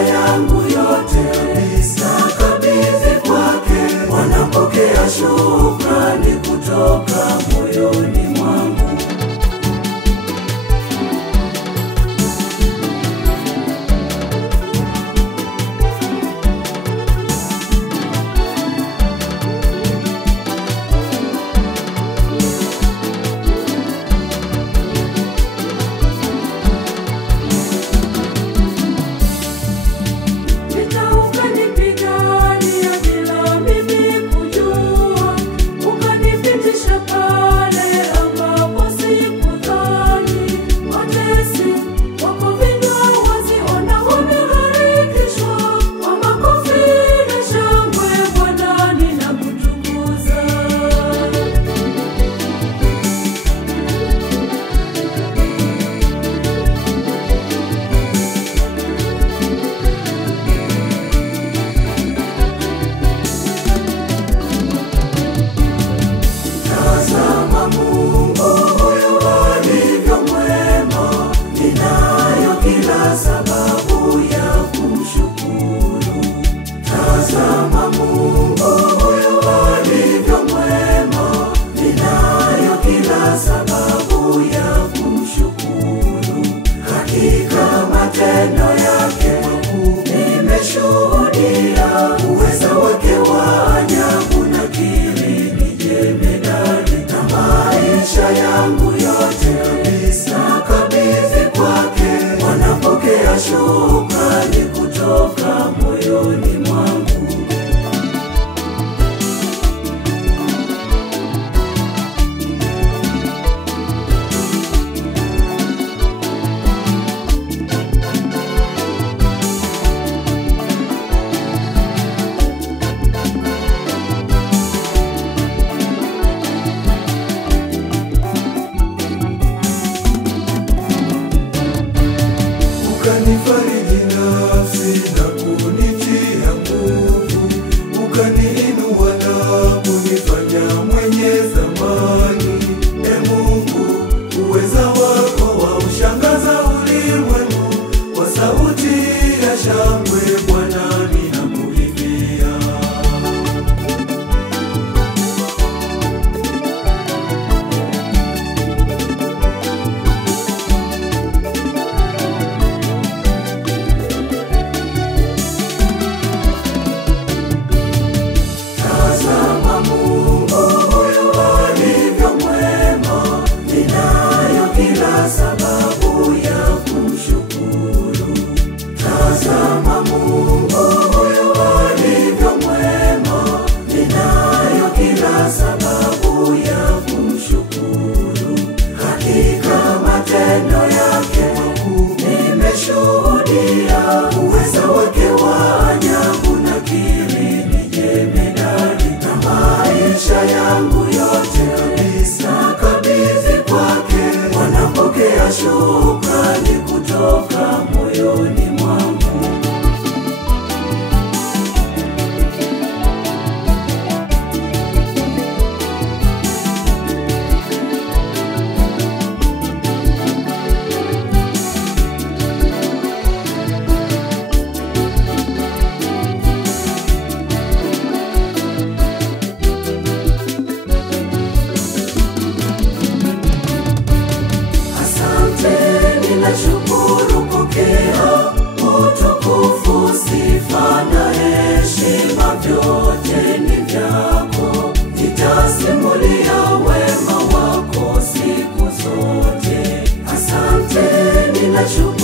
maisha yangu yote nakabidhi kwake. Wanapokea shukrani kutoka moyoni mwangu. Uweza wake wa ajabu nakiri ni jemedari. Na maisha yangu yote nakabidhi kwake. Wanapokea shukrani kutoka moyoni mwangu. Ukanifariji nafsi na kunitia nguvu, ukaniinua na kunifanya mwenye thamani. E Mungu, uweza wako waushangaza ulimwengu. Kwa sauti ya shangwe Bwana ninakuimbia. Sababu ya kumshukuru. Tazama Mungu huyu alivyo mwema. Ninayo kila sababu ya kumshukuru. Hakika matendo yake makuu nimeshuhudia. Uweza wake wa ajabu nakiri ni jemedari. Na maisha yangu yote nakabidhi kwake. Wanapokea shukrani kutoka moyoni mwangu. Ninashukuru, pokea utukufu, sifa na heshima, vyote ni vyako. Nitasimulia wema wako siku zote. Asante, ninashukuru.